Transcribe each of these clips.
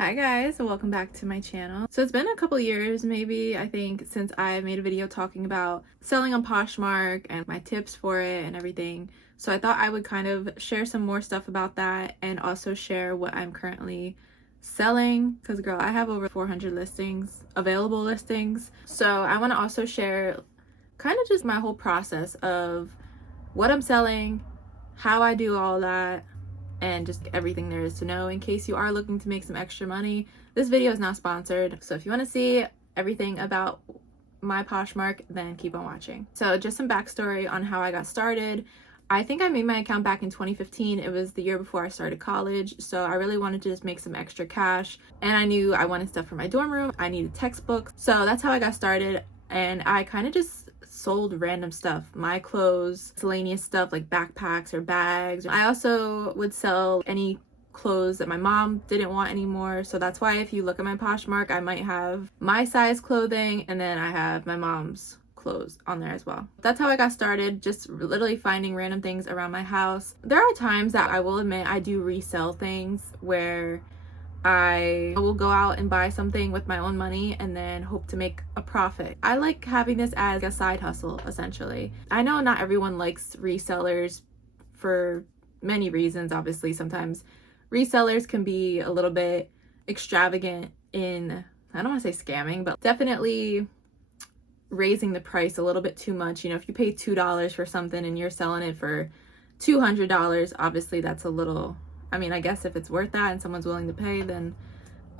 Hi guys, welcome back to my channel. So it's been a couple years maybe, I think, since I made a video talking about selling on Poshmark and my tips for it and everything. So I thought I would kind of share some more stuff about that and also share what I'm currently selling, because girl, I have over 400 listings, available listings. So I want to also share kind of just my whole process of what I'm selling, how I do all that, and just everything there is to know in case you are looking to make some extra money. This video is not sponsored, so if you want to see everything about my Poshmark, then keep on watching. So just some backstory on how I got started. I think I made my account back in 2015. It was the year before I started college, so I really wanted to just make some extra cash, and I knew I wanted stuff for my dorm room. I needed textbooks, so that's how I got started. And I kind of just sold random stuff, my clothes, miscellaneous stuff like backpacks or bags. I also would sell any clothes that my mom didn't want anymore. So that's why if you look at my Poshmark, I might have my size clothing and then I have my mom's clothes on there as well. That's how I got started, just literally finding random things around my house. There are times that I will admit I do resell things where I will go out and buy something with my own money and then hope to make a profit. I like having this as a side hustle, essentially. I know not everyone likes resellers for many reasons. Obviously, sometimes resellers can be a little bit extravagant in, I don't want to say scamming, but definitely raising the price a little bit too much. You know, if you pay $2 for something and you're selling it for $200, obviously that's a little, I mean, I guess if it's worth that and someone's willing to pay, then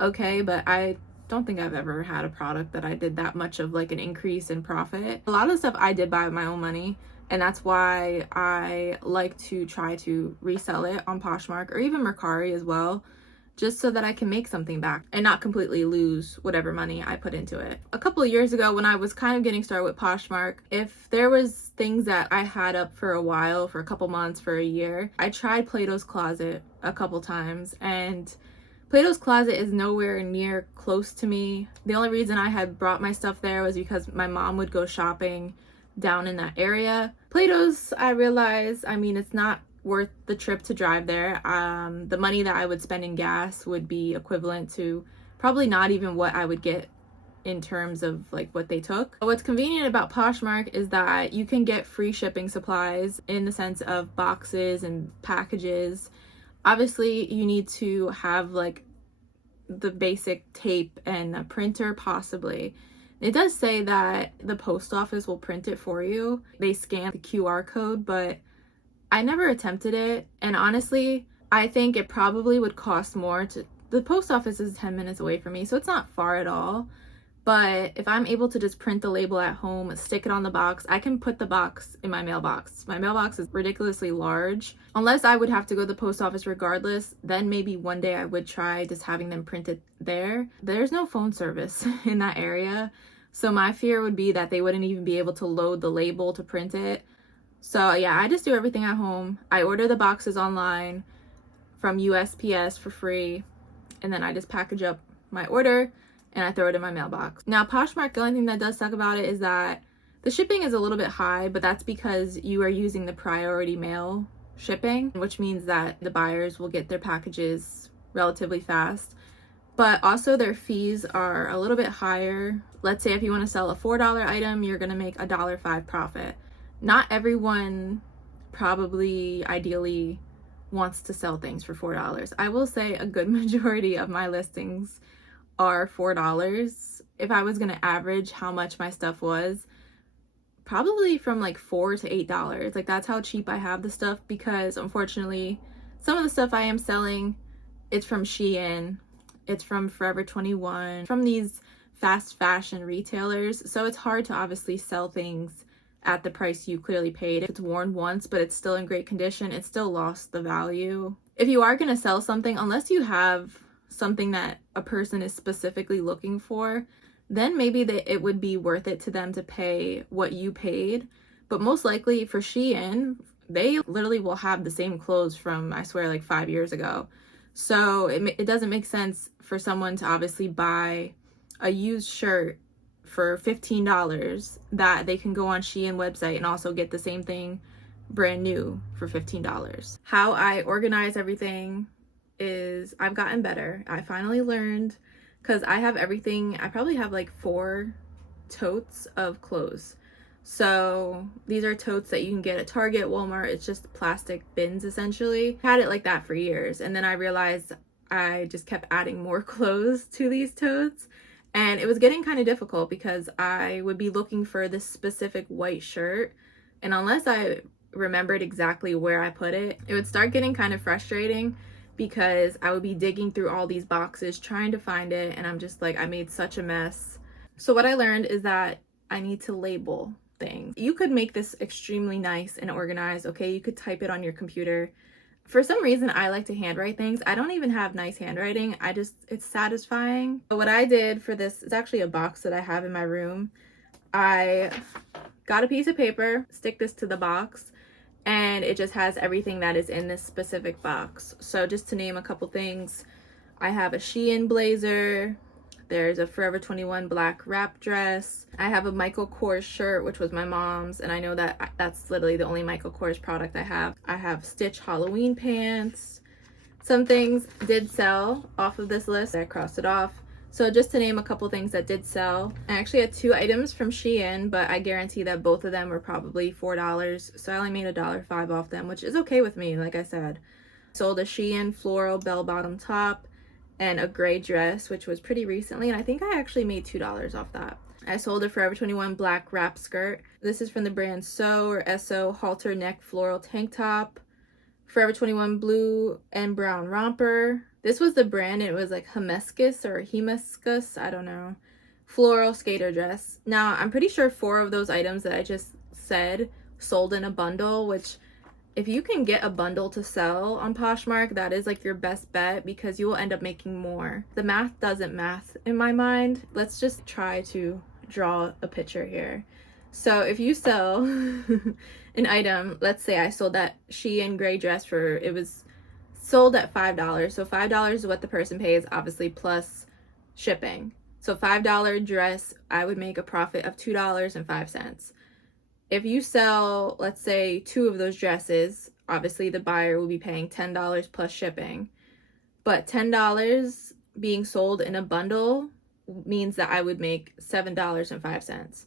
okay, but I don't think I've ever had a product that I did that much of like an increase in profit. A lot of the stuff I did buy with my own money, and that's why I like to try to resell it on Poshmark or even Mercari as well, just so that I can make something back and not completely lose whatever money I put into it. A couple of years ago when I was kind of getting started with Poshmark, if there was things that I had up for a while, for a couple months, for a year, I tried Plato's Closet a couple times, and Plato's Closet is nowhere near close to me. The only reason I had brought my stuff there was because my mom would go shopping down in that area. Plato's, I realized, I mean, it's not worth the trip to drive there. The money that I would spend in gas would be equivalent to probably not even what I would get in terms of like what they took. What's convenient about Poshmark is that you can get free shipping supplies in the sense of boxes and packages. Obviously you need to have like the basic tape and a printer possibly. It does say that the post office will print it for you. They scan the QR code, but I never attempted it, and honestly, I think it probably would cost more to, the post office is 10 minutes away from me, so it's not far at all. But if I'm able to just print the label at home, stick it on the box, I can put the box in my mailbox. My mailbox is ridiculously large. Unless I would have to go to the post office regardless, then maybe one day I would try just having them print it there. There's no phone service in that area, so my fear would be that they wouldn't even be able to load the label to print it. So yeah, I just do everything at home. I order the boxes online from USPS for free, and then I just package up my order and I throw it in my mailbox. Now Poshmark, the only thing that does suck about it is that the shipping is a little bit high, but that's because you are using the priority mail shipping, which means that the buyers will get their packages relatively fast. But also their fees are a little bit higher. Let's say if you want to sell a $4 item, you're gonna make $1.05 profit. Not everyone probably ideally wants to sell things for $4. I will say a good majority of my listings are $4. If I was going to average how much my stuff was, probably from like $4 to $8. Like that's how cheap I have the stuff, because unfortunately some of the stuff I am selling, it's from Shein, it's from Forever 21, from these fast fashion retailers. So it's hard to obviously sell things at the price you clearly paid. If it's worn once but it's still in great condition, it still lost the value. If you are going to sell something, unless you have something that a person is specifically looking for, then maybe it would be worth it to them to pay what you paid. But most likely for Shein, they literally will have the same clothes from, I swear, like 5 years ago. So it doesn't make sense for someone to obviously buy a used shirt for $15 that they can go on Shein website and also get the same thing brand new for $15. How I organize everything is I've gotten better. I finally learned, because I have everything. I probably have like 4 totes of clothes. So these are totes that you can get at Target, Walmart. It's just plastic bins essentially. I had it like that for years, and then I realized I just kept adding more clothes to these totes, and it was getting kind of difficult because I would be looking for this specific white shirt, and unless I remembered exactly where I put it, it would start getting kind of frustrating because I would be digging through all these boxes trying to find it, and I'm just like, I made such a mess. So what I learned is that I need to label things. You could make this extremely nice and organized, okay? You could type it on your computer. For some reason, I like to handwrite things. I don't even have nice handwriting. It's satisfying. But what I did for this, it's actually a box that I have in my room. I got a piece of paper, stick this to the box, and it just has everything that is in this specific box. So just to name a couple things, I have a Shein blazer, there's a Forever 21 black wrap dress, I have a Michael Kors shirt, which was my mom's, and I know that that's literally the only Michael Kors product I have. I have Stitch Halloween pants. Some things did sell off of this list. I crossed it off. So just to name a couple things that did sell, I actually had 2 items from Shein, but I guarantee that both of them were probably $4. So I only made $1.05 off them, which is okay with me, like I said. Sold a Shein floral bell-bottom top and a gray dress, which was pretty recently, and I think I actually made $2 off that. I sold a Forever 21 black wrap skirt. This is from the brand So halter neck floral tank top. Forever 21 blue and brown romper. This was the brand, it was like Hibiscus, I don't know. Floral skater dress. Now, I'm pretty sure 4 of those items that I just said sold in a bundle, which if you can get a bundle to sell on Poshmark, that is like your best bet because you will end up making more. The math doesn't math in my mind. Let's just try to draw a picture here. So if you sell an item, let's say I sold that Shein gray dress it was sold at $5. So $5 is what the person pays, obviously, plus shipping. So $5 dress, I would make a profit of $2.05. If you sell, let's say, 2 of those dresses, obviously the buyer will be paying $10 plus shipping. But $10 being sold in a bundle means that I would make $7.05.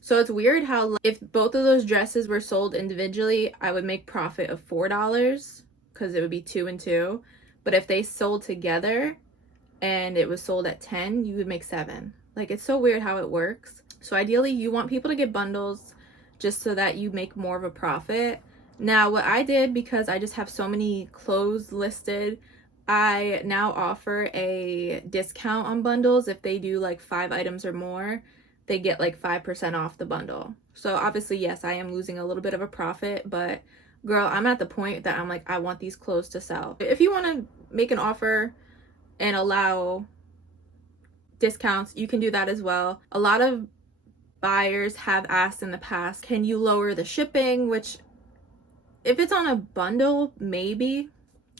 So it's weird how if both of those dresses were sold individually, I would make profit of $4 because it would be 2 and 2. But if they sold together and it was sold at 10, you would make 7. Like, it's so weird how it works. So ideally, you want people to get bundles just so that you make more of a profit. Now, what I did, because I just have so many clothes listed, I now offer a discount on bundles. If they do like 5 items or more, they get like 5% off the bundle. So obviously, yes, I am losing a little bit of a profit, but girl, I'm at the point that I'm like, I want these clothes to sell. If you want to make an offer and allow discounts, you can do that as well. A lot of buyers have asked in the past, can you lower the shipping? Which, if it's on a bundle, maybe,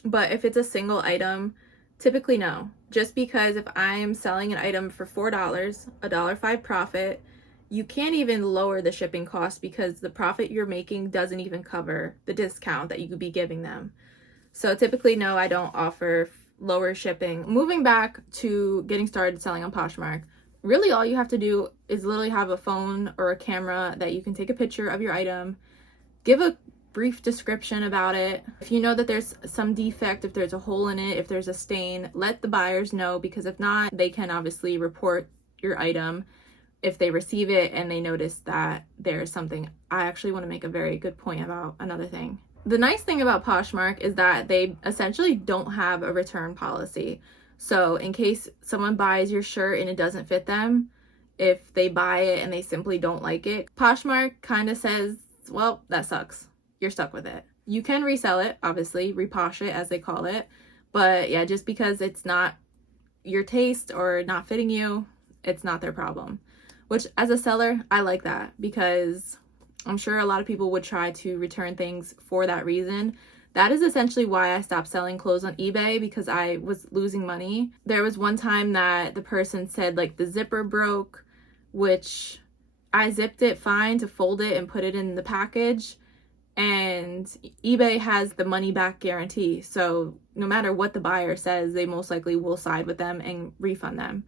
but if it's a single item, typically no. Just because if I'm selling an item for $4, $1.05 profit, you can't even lower the shipping cost because the profit you're making doesn't even cover the discount that you could be giving them. So typically, no, I don't offer lower shipping. Moving back to getting started selling on Poshmark, really all you have to do is literally have a phone or a camera that you can take a picture of your item, give a brief description about it. If you know that there's some defect, if there's a hole in it, if there's a stain, let the buyers know, because if not, they can obviously report your item if they receive it and they notice that there's something. I actually want to make a very good point about another thing. The nice thing about Poshmark is that they essentially don't have a return policy. So in case someone buys your shirt and it doesn't fit them, if they buy it and they simply don't like it, Poshmark kind of says, well, that sucks. You're stuck with it. You can resell it, obviously, reposh it as they call it. But yeah, just because it's not your taste or not fitting you, it's not their problem. Which, as a seller, I like that, because I'm sure a lot of people would try to return things for that reason. That is essentially why I stopped selling clothes on eBay, because I was losing money. There was one time that the person said like the zipper broke, which I zipped it fine to fold it and put it in the package. and eBay has the money back guarantee. So no matter what the buyer says, they most likely will side with them and refund them.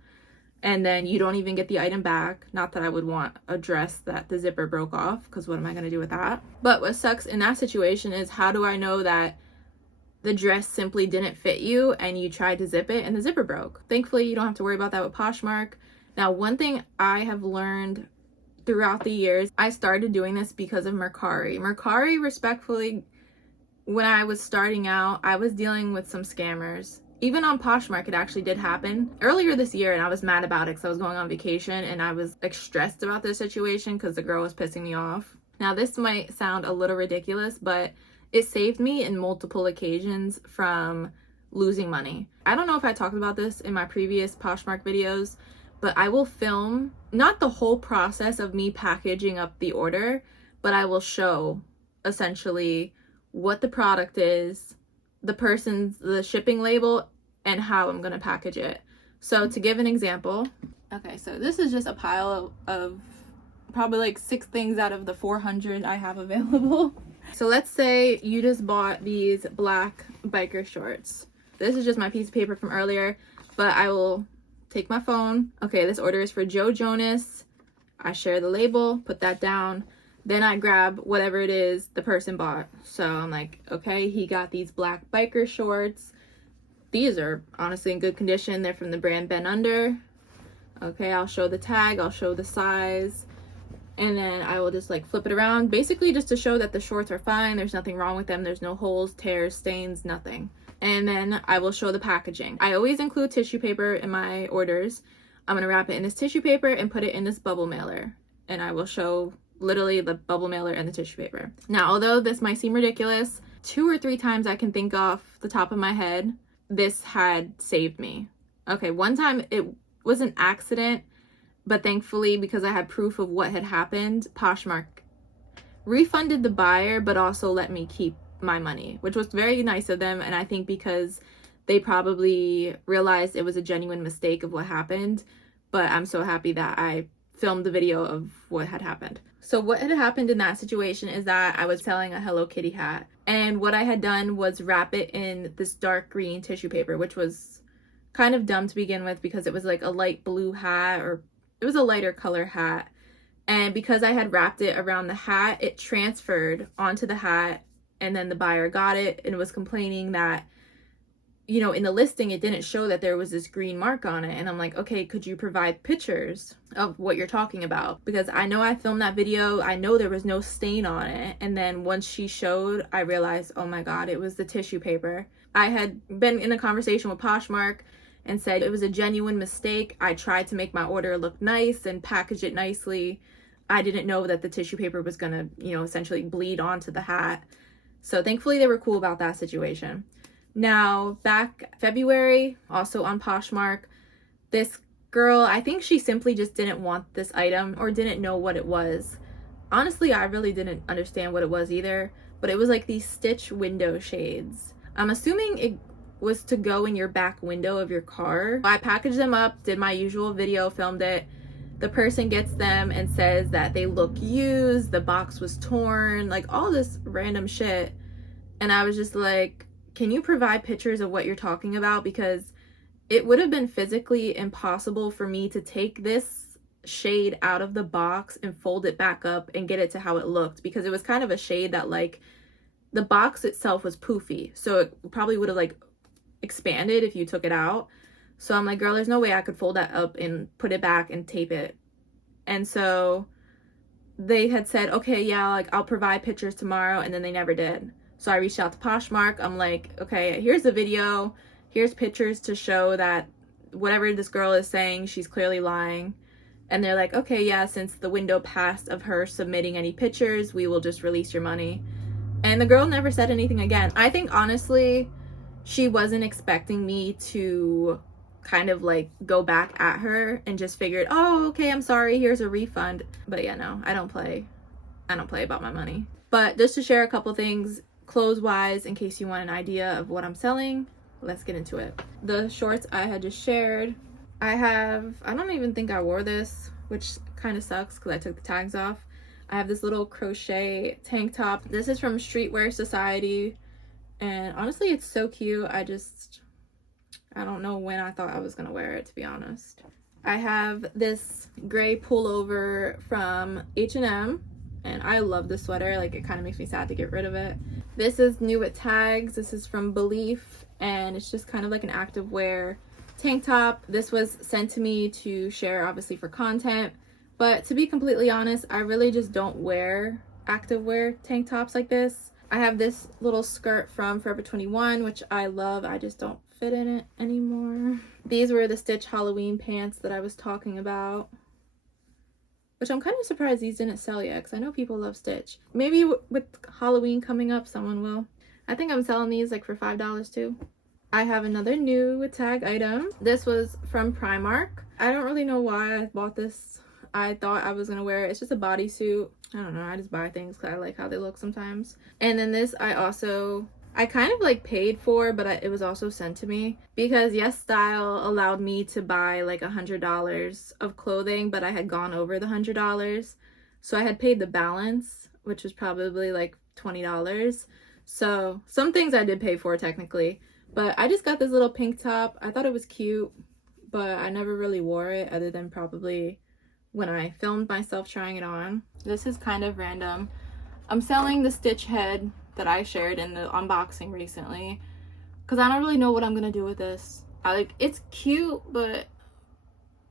And then you don't even get the item back. Not that I would want a dress that the zipper broke off, because what am I going to do with that? But what sucks in that situation is, how do I know that the dress simply didn't fit you and you tried to zip it and the zipper broke? Thankfully, you don't have to worry about that with Poshmark. Now, one thing I have learned throughout the years, I started doing this because of Mercari. Mercari, respectfully, when I was starting out, I was dealing with some scammers. Even on Poshmark, it actually did happen earlier this year, and I was mad about it because I was going on vacation and I was like stressed about this situation because the girl was pissing me off. Now, this might sound a little ridiculous, but it saved me in multiple occasions from losing money. I don't know if I talked about this in my previous Poshmark videos, but I will film not the whole process of me packaging up the order, but I will show essentially what the product is, the shipping label, and how I'm gonna package it. So to give an example, okay, so this is just a pile of probably like 6 things out of the 400 I have available. So let's say you just bought these black biker shorts. This is just my piece of paper from earlier, but I will take my phone. Okay, this order is for Joe Jonas. I share the label, put that down. Then I grab whatever it is the person bought. So I'm like, okay, he got these black biker shorts. These are honestly in good condition. They're from the brand Ben Under. Okay, I'll show the tag, I'll show the size, and then I will just like flip it around, basically just to show that the shorts are fine. There's nothing wrong with them. There's no holes, tears, stains, nothing. And then I will show the packaging. I always include tissue paper in my orders. I'm gonna wrap it in this tissue paper and put it in this bubble mailer. And I will show literally the bubble mailer and the tissue paper. Now, although this might seem ridiculous, 2 or 3 times I can think off the top of my head, this had saved me. Okay, one time it was an accident, but thankfully, because I had proof of what had happened, Poshmark refunded the buyer, but also let me keep my money, which was very nice of them. And I think because they probably realized it was a genuine mistake of what happened, but I'm so happy that I filmed the video of what had happened. So what had happened in that situation is that I was selling a Hello Kitty hat, and what I had done was wrap it in this dark green tissue paper, which was kind of dumb to begin with because it was like a light blue hat, or it was a lighter color hat. And because I had wrapped it around the hat, it transferred onto the hat, and then the buyer got it and was complaining that, you know, in the listing, it didn't show that there was this green mark on it. And I'm like, okay, could you provide pictures of what you're talking about? Because I know I filmed that video. I know there was no stain on it. And then once she showed, I realized, oh my God, it was the tissue paper. I had been in a conversation with Poshmark and said it was a genuine mistake. I tried to make my order look nice and package it nicely. I didn't know that the tissue paper was gonna, you know, essentially bleed onto the hat. So thankfully they were cool about that situation. Now, back February, also on Poshmark, this girl, I think she simply just didn't want this item or didn't know what it was. Honestly, I really didn't understand what it was either, but it was like these stitch window shades. I'm assuming it was to go in your back window of your car. I packaged them up, did my usual video, filmed it. The person gets them and says that they look used, the box was torn, like all this random shit. And I was just like, can you provide pictures of what you're talking about? Because it would have been physically impossible for me to take this shade out of the box and fold it back up and get it to how it looked, because it was kind of a shade that, like, the box itself was poofy, so it probably would have like expanded if you took it out. So I'm like, girl, there's no way I could fold that up and put it back and tape it. And so they had said, okay, yeah, like I'll provide pictures tomorrow, and then they never did. So I reached out to Poshmark. I'm like, okay, here's the video, here's pictures to show that whatever this girl is saying, she's clearly lying. And they're like, okay, yeah, since the window passed of her submitting any pictures, we will just release your money. And the girl never said anything again. I think honestly, she wasn't expecting me to kind of like go back at her and just figured, oh, okay, I'm sorry, here's a refund. But yeah, no, I don't play about my money. But just to share a couple things clothes wise, in case you want an idea of what I'm selling, let's get into it. The shorts I had just shared, I don't even think I wore this, which kind of sucks because I took the tags off. I have this little crochet tank top. This is from Streetwear Society, and honestly it's so cute. I don't know when I thought I was gonna wear it, to be honest. I have this gray pullover from H&M, and I love this sweater. Like, it kind of makes me sad to get rid of it. This is new with tags. This is from Belief, and it's just kind of like an activewear tank top. This was sent to me to share, obviously, for content, but to be completely honest, I really just don't wear activewear tank tops like this. I have this little skirt from Forever 21, which I love. I just don't fit in it anymore. These were the Stitch Halloween pants that I was talking about, which I'm kind of surprised these didn't sell yet, because I know people love Stitch. Maybe with Halloween coming up, someone will. I think I'm selling these like for $5 too. I have another new with tag item. This was from Primark. I don't really know why I bought this. I thought I was gonna wear it. It's just a bodysuit. I don't know, I just buy things because I like how they look sometimes. And then this I kind of like paid for, but it was also sent to me because Yes Style allowed me to buy like $100 of clothing, but I had gone over the $100. So I had paid the balance, which was probably like $20. So some things I did pay for technically, but I just got this little pink top. I thought it was cute, but I never really wore it other than probably when I filmed myself trying it on. This is kind of random. I'm selling the Stitch head that I shared in the unboxing recently because I don't really know what I'm gonna do with this. It's cute, but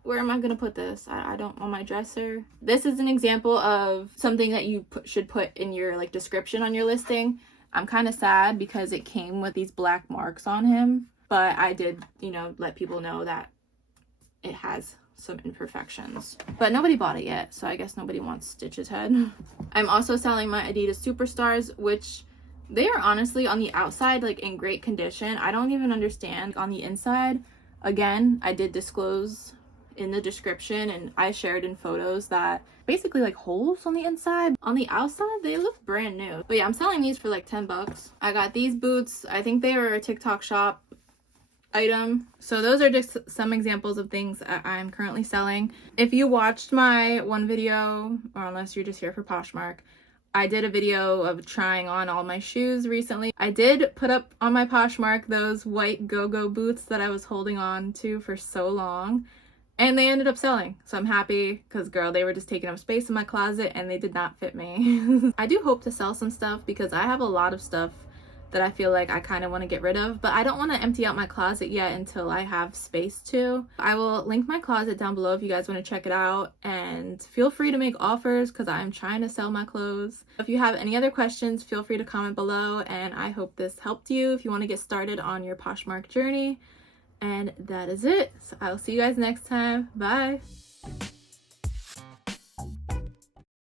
where am I gonna put this? I don't, on my dresser. This is an example of something that you should put in your like description on your listing. I'm kind of sad because it came with these black marks on him, but I did, let people know that it has some imperfections, but nobody bought it yet, so I guess nobody wants Stitch's head. I'm also selling my Adidas Superstars, which they are honestly on the outside like in great condition. I don't even understand on the inside. Again, I did disclose in the description and I shared in photos that basically like holes on the inside. On the outside, they look brand new. But yeah, I'm selling these for like $10. I got these boots. I think they were a TikTok shop item. So those are just some examples of things that I'm currently selling. If you watched my one video, or unless you're just here for Poshmark, I did a video of trying on all my shoes recently. I did put up on my Poshmark those white go-go boots that I was holding on to for so long, and they ended up selling. So I'm happy because, girl, they were just taking up space in my closet and they did not fit me. I do hope to sell some stuff because I have a lot of stuff that I feel like I kind of want to get rid of, but I don't want to empty out my closet yet until I have space to. I will link my closet down below if you guys want to check it out, and feel free to make offers because I'm trying to sell my clothes. If you have any other questions, feel free to comment below, and I hope this helped you if you want to get started on your Poshmark journey. And that is it. So I'll see you guys next time. Bye.